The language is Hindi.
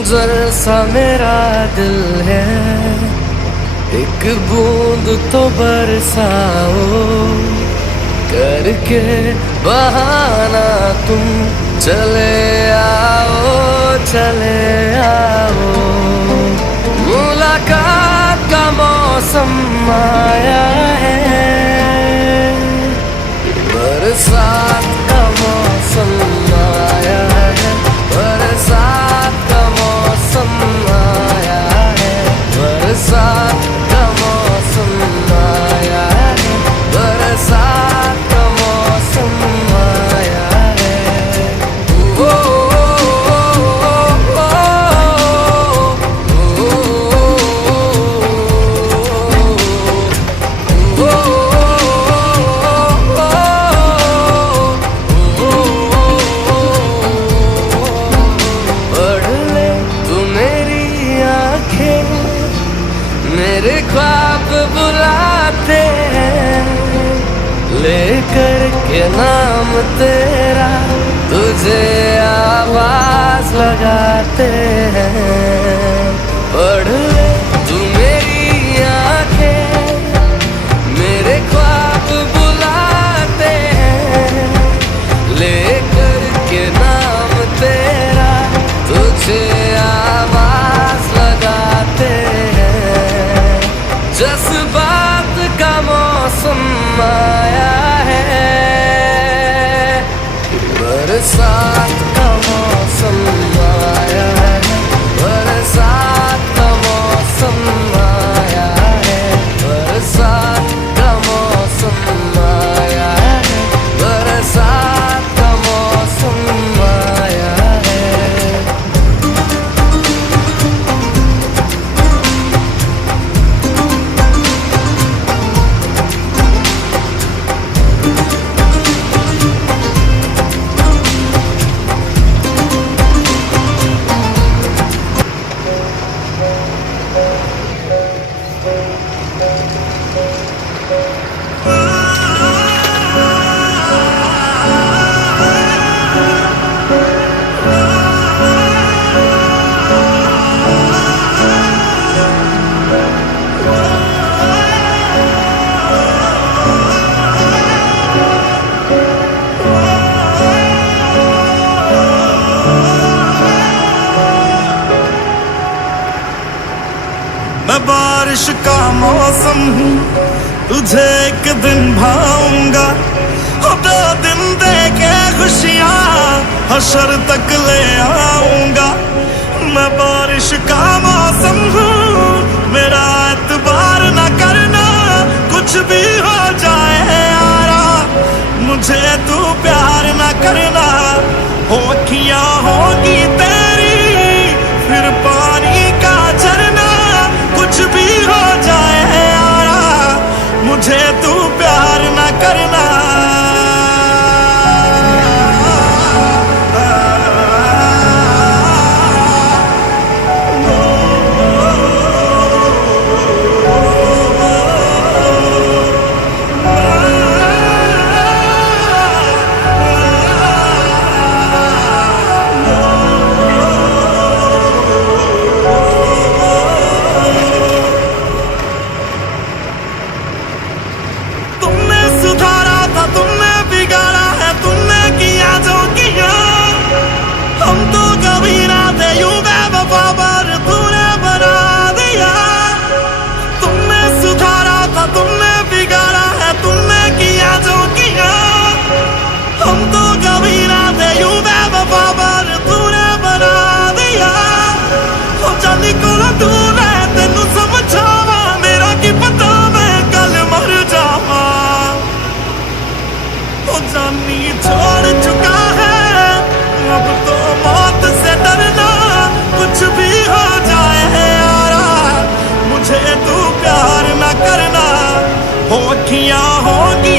मंजर सा मेरा दिल है, एक बूंद तो बरसाओ, करके बहाना तुम चले आओ, चले आओ। मुलाकात का मौसम आया है, बरसात का मौसम आया है, बरसात का मौसम आया है, बरसात का मौसम आया है, बरसात का मौसम आया है। ओ, मेरे ख्वाब बुलाते हैं, लेकर के नाम तेरा तुझे आवाज लगाते हैं। पढ़ ले तू मेरी आंखें, मेरे ख्वाब बुलाते हैं, लेकर के नाम तेरा तुझे आवाज लगाते हैं। जज्बात का मौसम आया है, बरसात का मौसम आया है, बरसात का मौसम आया है, बरसात का मौसम आया है, बरसात का मौसम आया है। मैं बारिश का मौसम हूँ, तुझे एक दिन भाऊंगा। 2 दिन दे के खुशियाँ हशर तक ले आऊंगा। मैं बारिश का मौसम हूँ, मेरा एतबार न करना, कुछ भी हो जाए यारा, मुझे तू प्यार न करना। हो अखियाँ होगी तेरी, फिर पानी का झरना, कुछ भी हो जाए यारा, मुझे तू प्यार न करना। छोड़ चुका है अब तो मौत से डरना, कुछ भी हो जाए यारा, मुझे तू प्यार न करना। हो अखियाँ होगी